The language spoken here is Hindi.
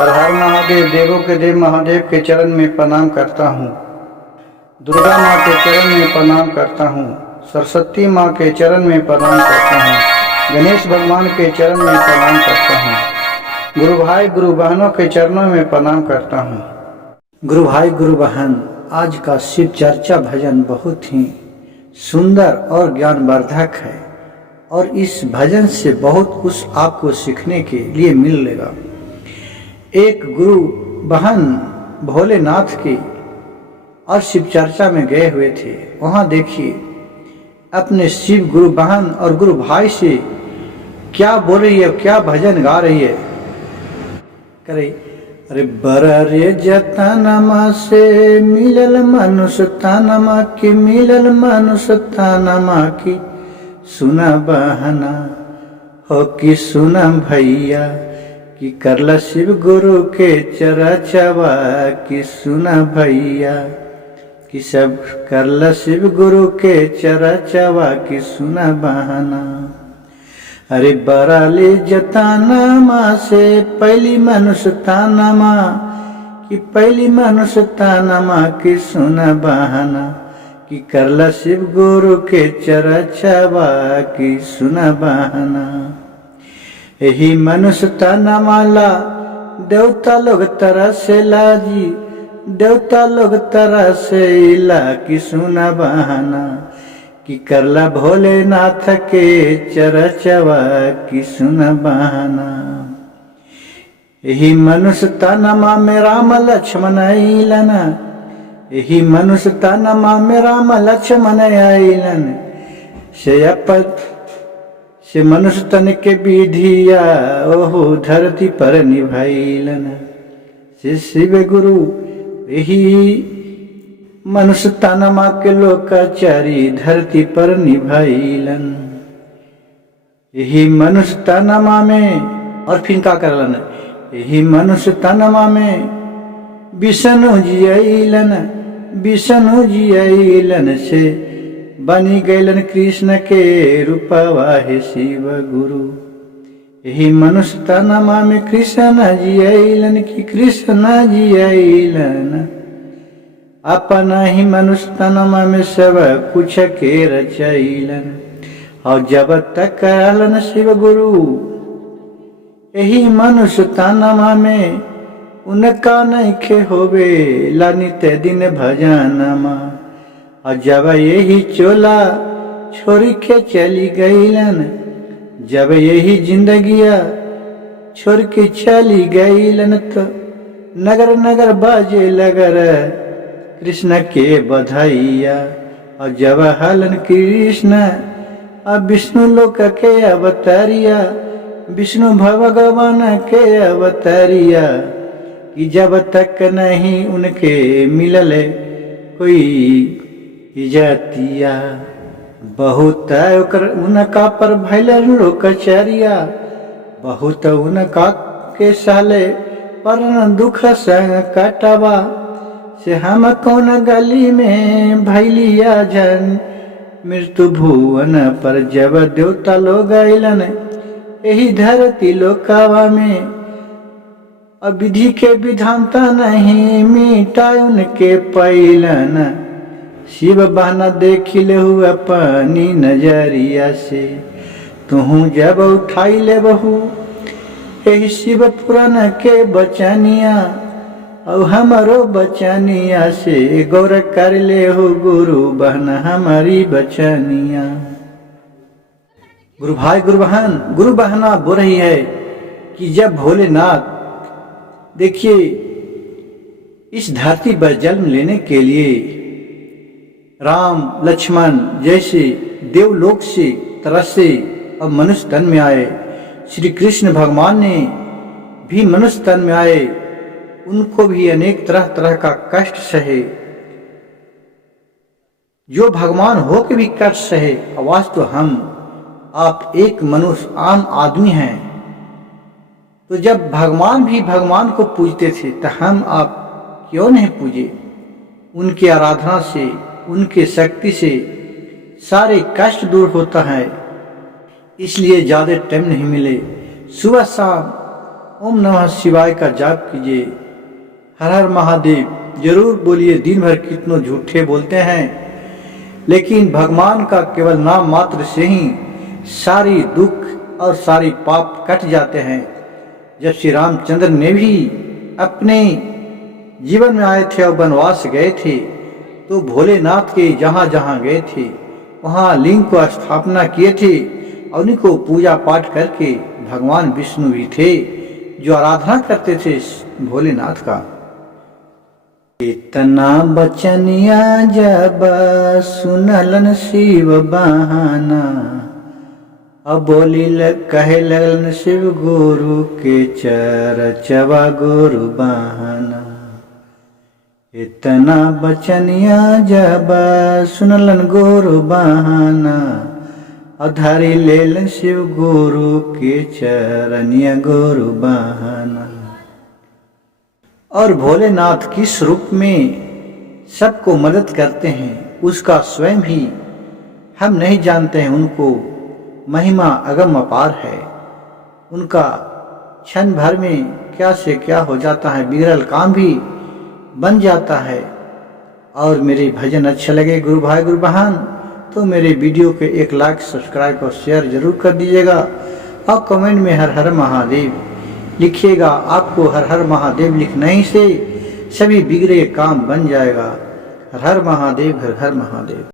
हर हर महादेव, देवों के देव महादेव के चरण में प्रणाम करता हूँ। दुर्गा माँ के चरण में प्रणाम करता हूँ। सरस्वती माँ के चरण में प्रणाम करता हूँ। गणेश भगवान के चरण में प्रणाम करता हूँ। गुरु भाई गुरु बहनों के चरणों में प्रणाम करता हूँ। गुरु भाई गुरु बहन, आज का शिव चर्चा भजन बहुत ही सुंदर और ज्ञानवर्धक है और इस भजन से बहुत कुछ आपको सीखने के लिए मिलेगा। एक गुरु बहन भोलेनाथ की और शिव चर्चा में गए हुए थे। वहाँ देखिए अपने शिव गुरु बहन और गुरु भाई से क्या बोल रही है, क्या भजन गा रही है। करे, अरे बरा रे जतनमा से मिलल मनुष्य तनमा की, मिलल मनुष्य तनमा की, सुना बहना हो कि सुना भैया कि करला शिव गुरु के चरचवा की, सुना भैया कि सब करला शिव गुरु के चरचवा की, सुना बहना। अरे बराली जतानमा से पहली मनुष्य तानमा कि, पहली मनुष्य तानमा की, सुना बहना कि करला शिव गुरु के चरचवा की, सुना बहना। यही मनुष्य तनमाला देवता लोग तरसेला जी, देवता लोग तरसेला कि, सुना बहना कि करला भोलेनाथ के चरचवा की, सुना बहना। यही मनुष्य तनमा में राम लक्ष्मण आइलन, यही मनुष्य तनमा में राम लक्ष्मण आइलन, से मनुष्य तन के विधिया ओहो धरती पर निभाइलन। से शिव गुरु यही मनुष्य तनमा के लोकाचारी धरती पर निभाइलन। यही मनुष्य तनमा में और फिर का करलन, यही मनुष्य तनमा में विष्णु जी आइलन, विष्णु जी आइलन से बनी गैलन कृष्ण के रूपवा है शिव गुरु। यही मनुष्य तनमा में कृष्ण जी आइलन कि, कृष्ण जी आइलन अपना ही मनुष्य तनमा में सब कुछ के रचैलन। और जब तक करलन शिव गुरु यही मनुष्य तनमा में उनका नइखे होवे नित दिन भजनमा। और जब यही चोला छोड़ के चली गईलन, जब यही जिंदगिया छोड़ के चली गईलन, तो नगर नगर बाजे लगल कृष्ण के बधाइया। और जब हलन कृष्ण अब विष्णु लोक के अवतारिया, विष्णु भगवान के अवतारिया कि जब तक नहीं उनके मिलले कोई इजतिया, बहुत उनका पर भैल लोकचरिया, बहुत उनका के साले पर दुख संग कटवा। से हम कौन गली में भैलिया जन मृत्यु भुवन पर, जब देवता लोग आइलन यही धरती लोकावा में। अब विधि के विधानता नहीं मिटा उनके पैलन, शिव बहना देखिले हुआ अपनी नजरिया से। तुहू जब उठाई ले बहू यही शिव पुराण के बचनिया, और हमारो बचनिया से गौर कर ले हो गुरु बहना हमारी बचनिया। गुरु भाई गुरु बहना बोल रही है कि जब भोलेनाथ देखिए इस धरती पर जन्म लेने के लिए राम लक्ष्मण जैसे देवलोक से तरसे और मनुष्य तन में आए, श्री कृष्ण भगवान ने भी मनुष्य तन में आए, उनको भी अनेक तरह तरह का कष्ट सहे। जो भगवान हो के भी कष्ट सहे, आवाज तो हम आप एक मनुष्य आम आदमी हैं। तो जब भगवान भी भगवान को पूजते थे तो हम आप क्यों नहीं पूजे। उनकी आराधना से, उनके शक्ति से सारे कष्ट दूर होता है। इसलिए ज़्यादा टाइम नहीं मिले, सुबह शाम ओम नमः शिवाय का जाप कीजिए। हर हर महादेव जरूर बोलिए। दिन भर कितनों झूठे बोलते हैं, लेकिन भगवान का केवल नाम मात्र से ही सारी दुख और सारी पाप कट जाते हैं। जब श्री रामचंद्र ने भी अपने जीवन में आए थे और वनवास गए थे, तो भोलेनाथ के जहाँ जहाँ गए थे वहाँ लिंग को स्थापना किए थे और उन्हीं को पूजा पाठ करके भगवान विष्णु भी थे जो आराधना करते थे भोलेनाथ का। इतना बचनिया जब सुनलन शिव बहाना, अब बोलिल कहे लगलन शिव गुरु के चरचवा गुरु बहाना। इतना बचनिया जब सुनलन गुरु बहाना, अधारी लेलन शिव गुरु के चरनिया गुरु बहाना। और भोलेनाथ किस रूप में सबको मदद करते हैं उसका स्वयं ही हम नहीं जानते हैं। उनको महिमा अगम अपार है। उनका क्षण भर में क्या से क्या हो जाता है, बिगड़ल काम भी बन जाता है। और मेरे भजन अच्छे लगे गुरु भाई गुरु बहन, तो मेरे वीडियो के एक लाइक सब्सक्राइब और शेयर जरूर कर दीजिएगा और कमेंट में हर हर महादेव लिखिएगा। आपको हर हर महादेव लिखने ही से सभी बिगड़े काम बन जाएगा। हर हर महादेव, हर हर महादेव।